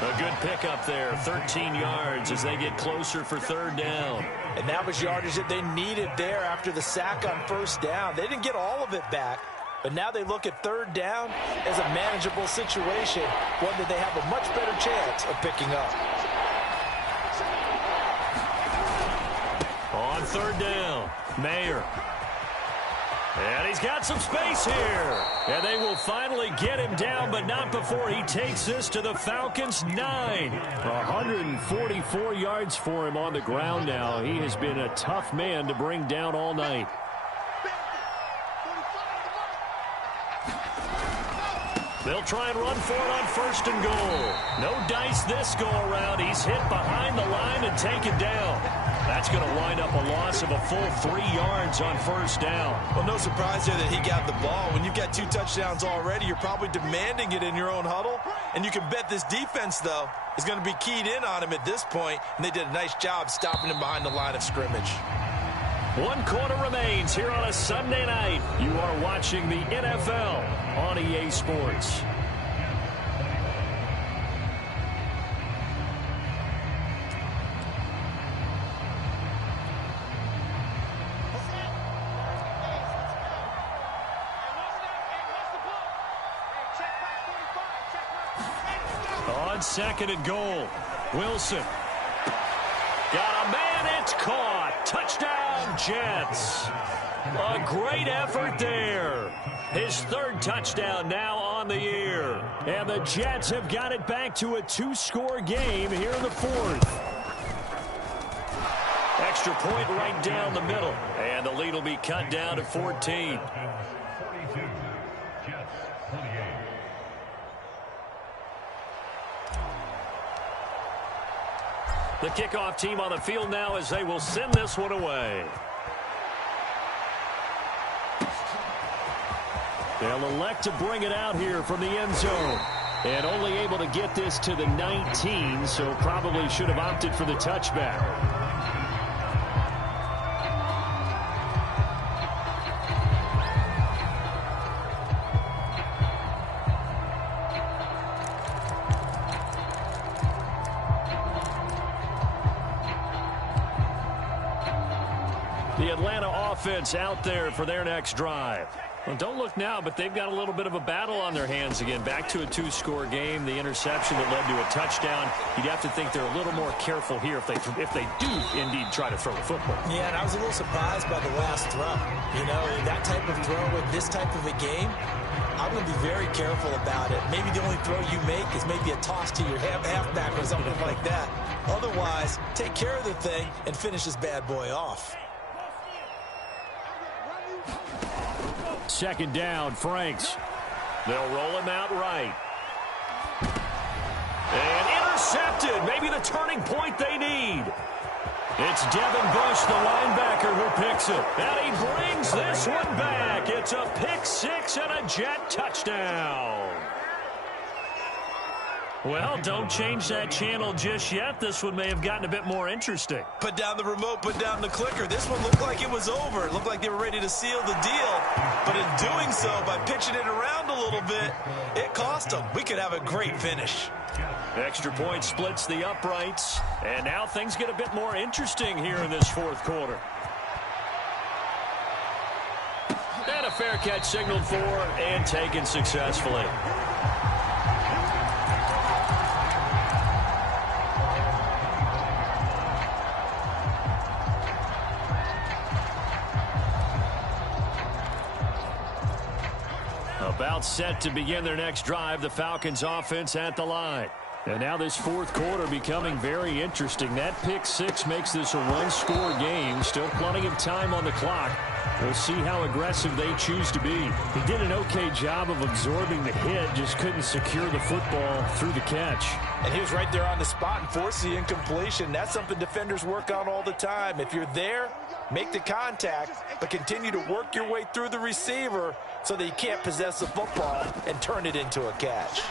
A good pickup there, 13 yards as they get closer for third down. And that was yardage that they needed there after the sack on first down. They didn't get all of it back, but now they look at third down as a manageable situation, one that they have a much better chance of picking up. On third down, Mayer. And he's got some space here. And they will finally get him down, but not before he takes this to the Falcons' 9. 144 yards for him on the ground now. He has been a tough man to bring down all night. They'll try and run for it on first and goal. No dice this go around. He's hit behind the line and taken down. That's going to wind up a loss of a full 3 yards on first down. Well, no surprise there that he got the ball. When you've got 2 touchdowns already, you're probably demanding it in your own huddle. And you can bet this defense, though, is going to be keyed in on him at this point. And they did a nice job stopping him behind the line of scrimmage. 1 quarter remains here on a Sunday night. You are watching the NFL on EA Sports. On second and goal, Wilson. Got a man, it's caught. Touchdown, Jets. A great effort there. His 3rd touchdown now on the year. And the Jets have got it back to a 2-score game here in the 4th. Extra point right down the middle. And the lead will be cut down to 14. The kickoff team on the field now as they will send this one away. They'll elect to bring it out here from the end zone. And only able to get this to the 19, so probably should have opted for the touchback. The Atlanta offense out there for their next drive. Well, don't look now, but they've got a little bit of a battle on their hands again. Back to a 2-score game. The interception that led to a touchdown. You'd have to think they're a little more careful here if they do indeed try to throw the football. Yeah, and I was a little surprised by the last throw. You know, that type of throw with this type of a game, I'm going to be very careful about it. Maybe the only throw you make is maybe a toss to your halfback or something like that. Otherwise, take care of the thing and finish this bad boy off. Second down, Franks. They'll roll him out right. And intercepted. Maybe the turning point they need. It's Devin Bush, the linebacker, who picks it. And he brings this one back. It's a pick 6 and a Jet touchdown. Well, don't change that channel just yet. This one may have gotten a bit more interesting. Put down the remote, put down the clicker. This one looked like it was over. It looked like they were ready to seal the deal. But in doing so, by pitching it around a little bit, it cost them. We could have a great finish. Extra point splits the uprights. And now things get a bit more interesting here in this fourth quarter. And a fair catch signaled for and taken successfully. About set to begin their next drive, the Falcons offense at the line. And now this fourth quarter becoming very interesting. That pick six makes this a one-score game. Still plenty of time on the clock. We'll see how aggressive they choose to be. He did an okay job of absorbing the hit, just couldn't secure the football through the catch. And he was right there on the spot and forced the incompletion. That's something defenders work on all the time. If you're there, make the contact, but continue to work your way through the receiver so that you can't possess the football and turn it into a catch.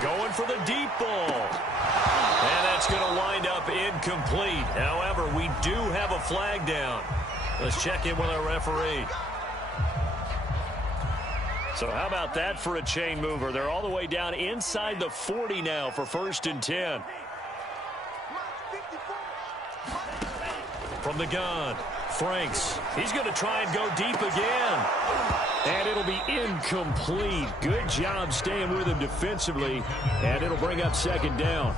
Going for the deep ball. And that's going to wind up incomplete. However, we do have a flag down. Let's check in with our referee. So how about that for a chain mover? They're all the way down inside the 40 now for 1st and 10. From the gun, Franks. He's going to try and go deep again. And it'll be incomplete. Good job staying with him defensively. And it'll bring up 2nd down.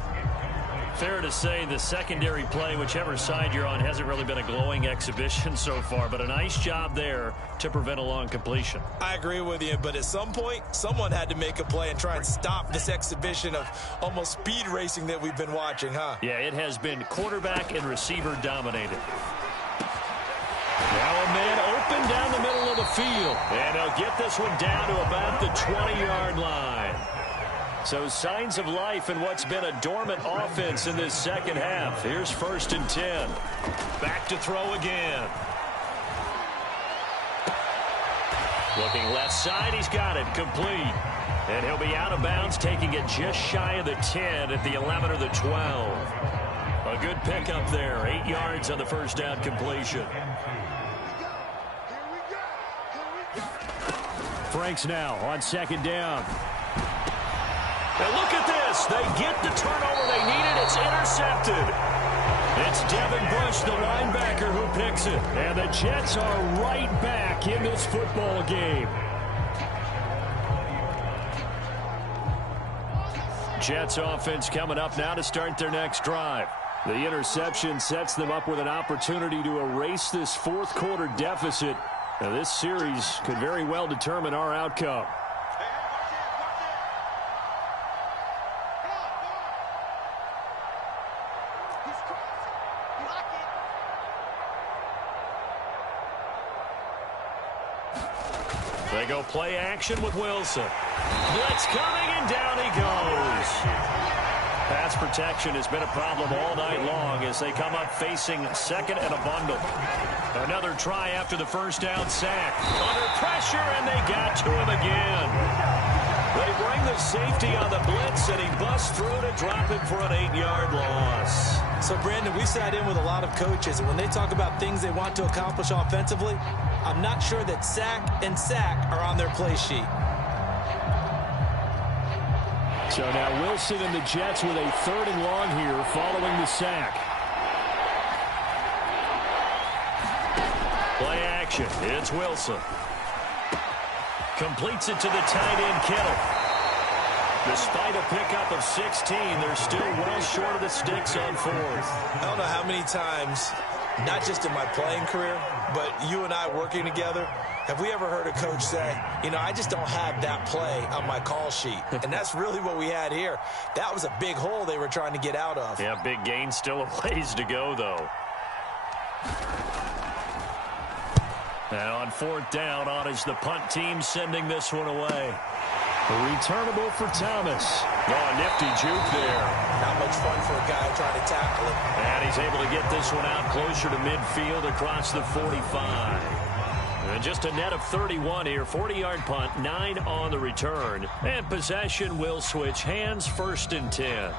Fair to say the secondary play, whichever side you're on, hasn't really been a glowing exhibition so far, but a nice job there to prevent a long completion. I agree with you, but at some point, someone had to make a play and try and stop this exhibition of almost speed racing that we've been watching, huh? Yeah, it has been quarterback and receiver dominated. Now a man open down the middle of the field, and he'll get this one down to about the 20-yard line. So signs of life in what's been a dormant offense in this second half. Here's 1st and 10. Back to throw again. Looking left side, he's got it complete. And he'll be out of bounds, taking it just shy of the 10 at the 11 or the 12. A good pickup there, 8 yards on the first down completion. Franks now on 2nd down. And look at this. They get the turnover they needed. It's intercepted. It's Devin Bush, the linebacker, who picks it. And the Jets are right back in this football game. Jets offense coming up now to start their next drive. The interception sets them up with an opportunity to erase this fourth quarter deficit. Now, this series could very well determine our outcome. They go play action with Wilson. Blitz coming, and down he goes. Pass protection has been a problem all night long as they come up facing 2nd and a bundle. Another try after the first down sack. Under pressure, and they got to him again. They bring the safety on the blitz, and he busts through to drop him for an 8-yard loss. So, Brandon, we sat in with a lot of coaches, and when they talk about things they want to accomplish offensively, I'm not sure that sack and sack are on their play sheet. So now Wilson and the Jets with a 3rd and long here following the sack. Play action. It's Wilson. Completes it to the tight end, Kittle. Despite a pickup of 16, they're still well short of the sticks on 4th. I don't know how many times, not just in my playing career, but you and I working together, have we ever heard a coach say, you know, I just don't have that play on my call sheet. And that's really what we had here. That was a big hole they were trying to get out of. Yeah, big gain, still a ways to go, though. And on 4th down, on is the punt team sending this one away. Returnable for Thomas. Oh, nifty juke there. Not much fun for a guy trying to tackle it. And he's able to get this one out closer to midfield across the 45. And just a net of 31 here. 40-yard punt, 9 on the return. And possession will switch hands, 1st and 10.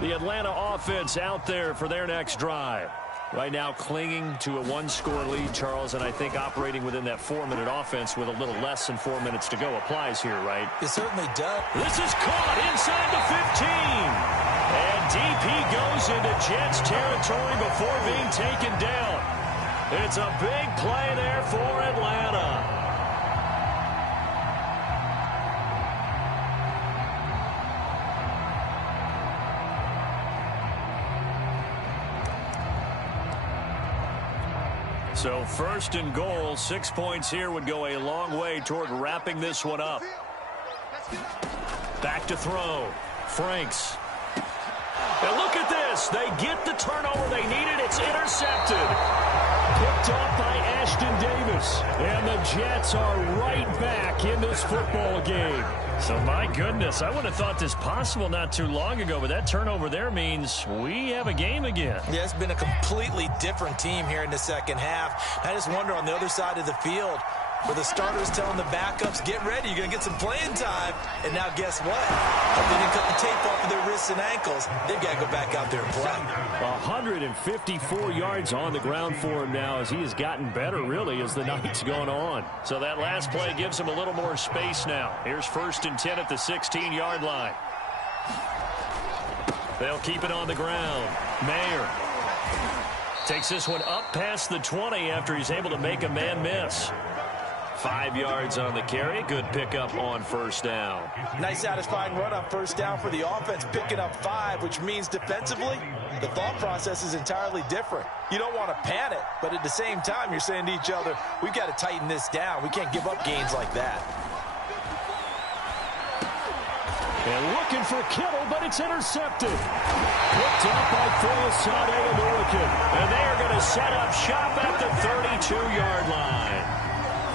The Atlanta offense out there for their next drive. Right now clinging to a 1-score lead, Charles, and I think operating within that 4-minute offense with a little less than 4 minutes to go applies here, right? It certainly does. This is caught inside the 15. And DP goes into Jets territory before being taken down. It's a big play there for Atlanta. So 1st and goal, 6 points here would go a long way toward wrapping this one up. Back to throw. Franks. And look at this. They get the turnover they needed. It's intercepted. Picked off by Ashton Davis. And the Jets are right back in this football game. So, my goodness, I would have thought this possible not too long ago, but that turnover there means we have a game again. Yeah, it's been a completely different team here in the second half. I just wonder on the other side of the field, where the starters telling the backups, get ready, you're going to get some playing time. And now guess what? If they didn't cut the tape off of their wrists and ankles, they've got to go back out there and play. 154 yards on the ground for him now as he has gotten better, really, as the night's going on. So that last play gives him a little more space now. Here's 1st and 10 at the 16-yard line. They'll keep it on the ground. Mayer takes this one up past the 20 after he's able to make a man miss. 5 yards on the carry. Good pickup on 1st down. Nice satisfying run on 1st down for the offense, picking up 5, which means defensively, the thought process is entirely different. You don't want to panic, but at the same time, you're saying to each other, we've got to tighten this down. We can't give up gains like that. And looking for Kittle, but it's intercepted. Picked up by Folasade American. And they are going to set up shop at the 32-yard line.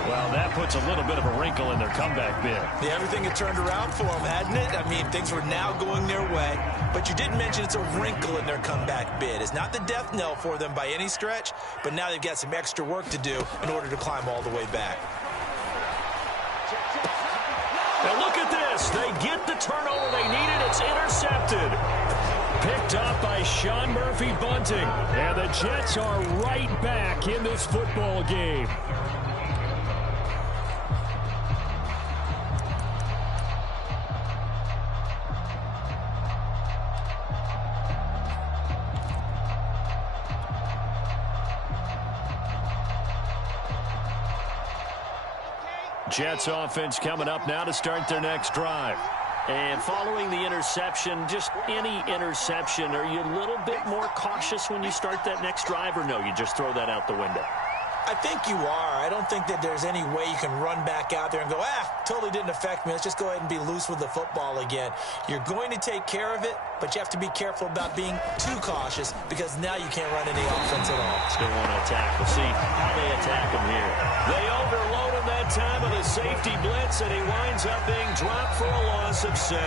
Well, that puts a little bit of a wrinkle in their comeback bid. Yeah, everything had turned around for them, hadn't it? I mean, things were now going their way. But you did mention it's a wrinkle in their comeback bid. It's not the death knell for them by any stretch, but now they've got some extra work to do in order to climb all the way back. And look at this. They get the turnover they needed. It's intercepted. Picked up by Sean Murphy-Bunting. And the Jets are right back in this football game. Jets offense coming up now to start their next drive. And following the interception, just any interception, are you a little bit more cautious when you start that next drive, or no, you just throw that out the window? I think you are. I don't think that there's any way you can run back out there and go, totally didn't affect me. Let's just go ahead and be loose with the football again. You're going to take care of it, but you have to be careful about being too cautious because now you can't run any offense at all. Still want to attack. We'll see how they attack him here. They overload him that time with a safety blitz, and he winds up being dropped for a loss of 7.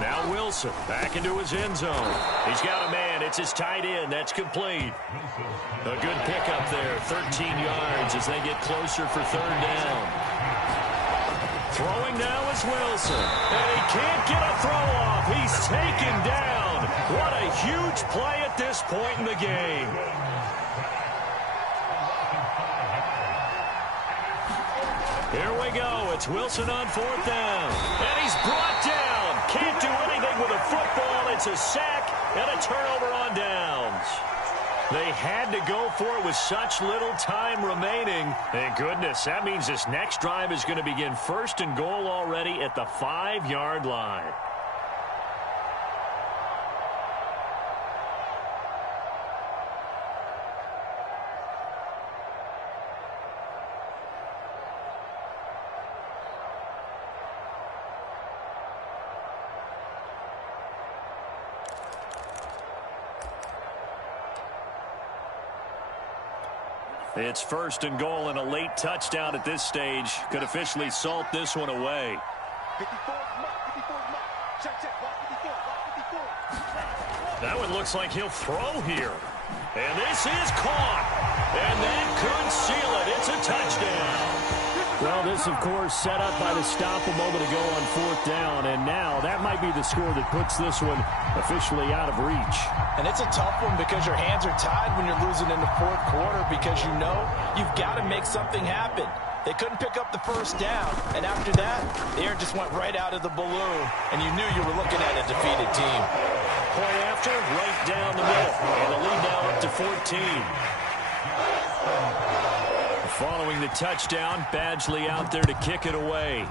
Now Wilson back into his end zone. He's got a man. It's his tight end. That's complete. A good pickup there. 13 yards as they get closer for 3rd down. Throwing now is Wilson. And he can't get a throw off. He's taken down. What a huge play at this point in the game. Here we go. It's Wilson on 4th down. And he's brought down. Can't do anything with a football. It's a sack and a turnover on downs. They had to go for it with such little time remaining. Thank goodness. That means this next drive is going to begin first and goal already at the 5-yard line. It's first and goal, and a late touchdown at this stage could officially salt this one away. 54 mark. Check, block 54, block 54. That one looks like he'll throw here. And this is caught. And that could seal it. It's a touchdown. Well, this, of course, set up by the stop a moment ago on 4th down. And now that might be the score that puts this one officially out of reach. And it's a tough one because your hands are tied when you're losing in the 4th quarter because you know you've got to make something happen. They couldn't pick up the first down, and after that, the air just went right out of the balloon, and you knew you were looking at a defeated team. Point after, right down the middle, and the lead now up to 14. Following the touchdown, Badgley out there to kick it away.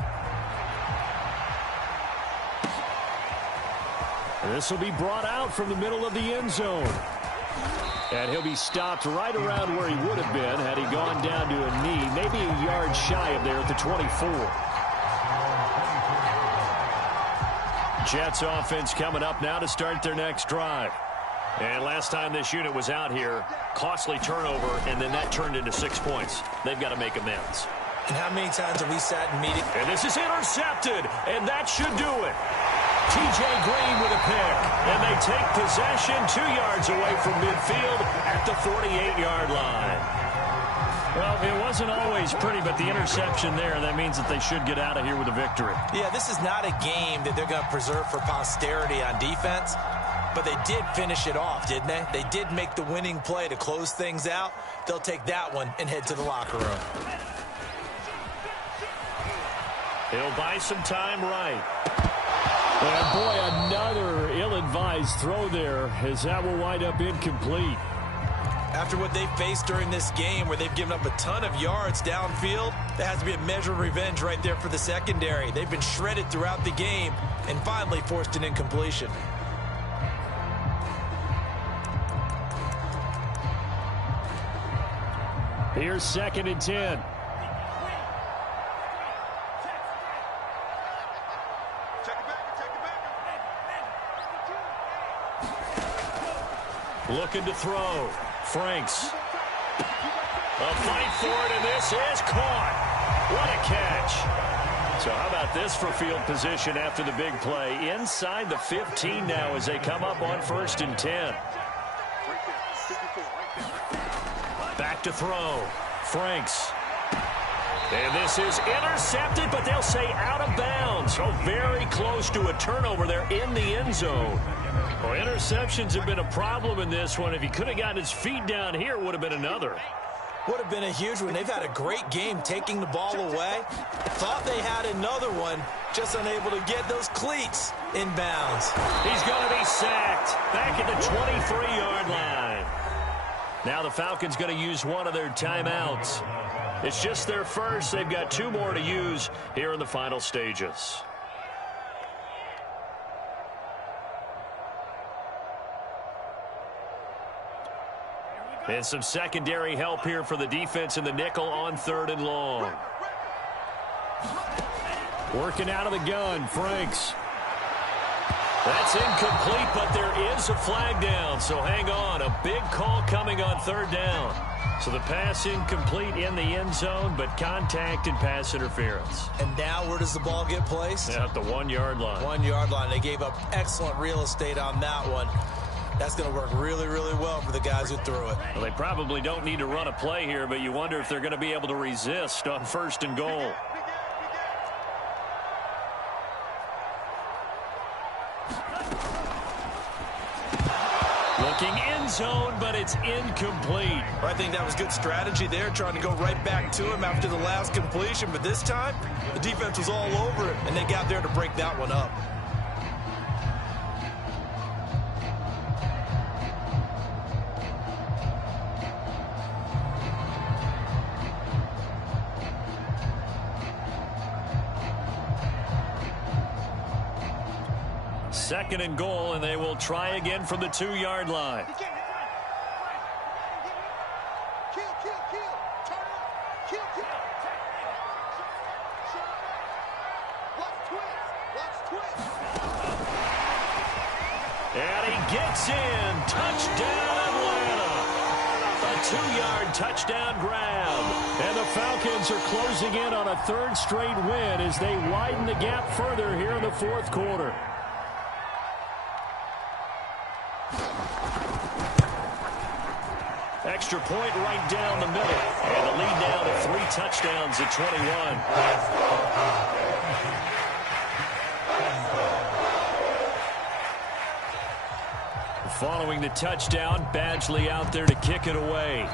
This will be brought out from the middle of the end zone. And he'll be stopped right around where he would have been had he gone down to a knee, maybe a yard shy of there at the 24. Jets offense coming up now to start their next drive. And last time this unit was out here, costly turnover, and then that turned into 6 points. They've got to make amends. And how many times have we sat in meetings? And this is intercepted, and that should do it. T.J. Green with a pick, and they take possession 2 yards away from midfield at the 48-yard line. Well, it wasn't always pretty, but the interception there, that means that they should get out of here with a victory. Yeah, this is not a game that they're going to preserve for posterity on defense, but they did finish it off, didn't they? They did make the winning play to close things out. They'll take that one and head to the locker room. He'll buy some time right. And boy, another ill-advised throw there as that will wind up incomplete. After what they faced during this game where they've given up a ton of yards downfield, there has to be a measure of revenge right there for the secondary. They've been shredded throughout the game and finally forced an incompletion. Here's 2nd and 10. Looking to throw. Franks. A fight for it, and this is caught. What a catch. So how about this for field position after the big play? Inside the 15 now as they come up on 1st and 10. Back to throw. Franks. And this is intercepted, but they'll say out of bounds. So very close to a turnover there in the end zone. Well, interceptions have been a problem in this one. If he could have gotten his feet down here, it would have been another. Would have been a huge one. They've had a great game taking the ball away. Thought they had another one, just unable to get those cleats in bounds. He's going to be sacked back at the 23-yard line. Now the Falcons going to use one of their timeouts. It's just their first. They've got 2 more to use here in the final stages. And some secondary help here for the defense in the nickel on 3rd and long. Working out of the gun, Franks. That's incomplete, but there is a flag down, so hang on. A big call coming on 3rd down. So the pass incomplete in the end zone, but contact and pass interference. And now where does the ball get placed? At the 1-yard line. 1-yard line. They gave up excellent real estate on that one. That's going to work really, really well for the guys who threw it. Well, they probably don't need to run a play here, but you wonder if they're going to be able to resist on 1st and goal. Looking end zone, but it's incomplete. I think that was good strategy there, trying to go right back to him after the last completion. But this time, the defense was all over it, and they got there to break that one up. 2nd and goal, and they will try again from the 2-yard line. And he gets in. Touchdown, Atlanta. A 2-yard touchdown grab. And the Falcons are closing in on a 3rd straight win as they widen the gap further here in the 4th quarter. Extra point right down the middle. And the lead now to 3 touchdowns at 21. Following the touchdown, Badgley out there to kick it away.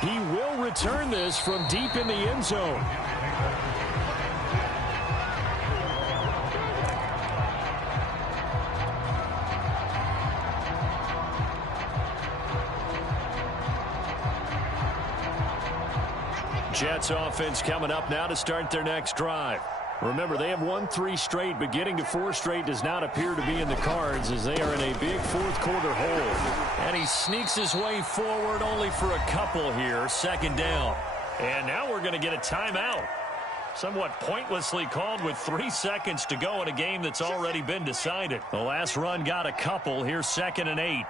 He will return this from deep in the end zone. Jets offense coming up now to start their next drive. Remember, they have won 3 straight, but getting to 4 straight does not appear to be in the cards as they are in a big 4th quarter hole. And he sneaks his way forward only for a couple here, 2nd down. And now we're going to get a timeout. Somewhat pointlessly called with 3 seconds to go in a game that's already been decided. The last run got a couple. Here's 2nd and 8.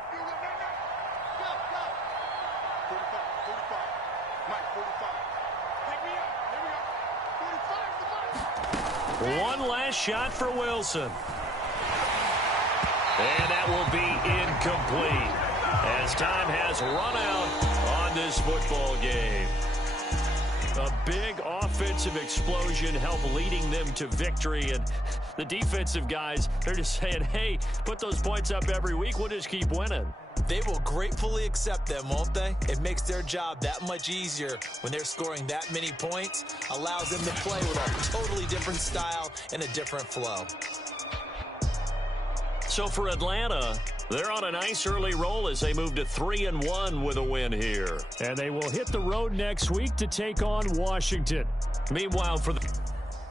One last shot for Wilson. And that will be incomplete as time has run out on this football game. A big offensive explosion helped leading them to victory. And the defensive guys, they're just saying, hey, put those points up every week. We'll just keep winning. They will gratefully accept them, won't they? It makes their job that much easier when they're scoring that many points. Allows them to play with a totally different style and a different flow. So for Atlanta, they're on a nice early roll as they move to 3-1 with a win here. And they will hit the road next week to take on Washington. Meanwhile, for the